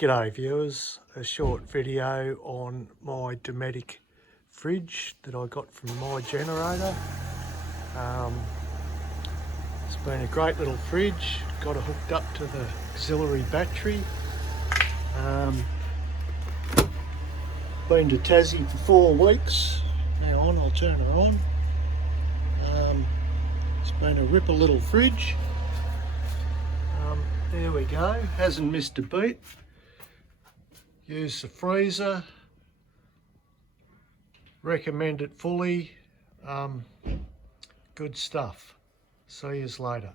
G'day viewers, a short video on my Dometic fridge that I got from my generator. It's been a great little fridge, got it hooked up to the auxiliary battery. Been to Tassie for 4 weeks. Now I'll turn her on. It's been a ripper little fridge. There we go, hasn't missed a beat. Use the freezer, recommend it fully, good stuff. See yous later.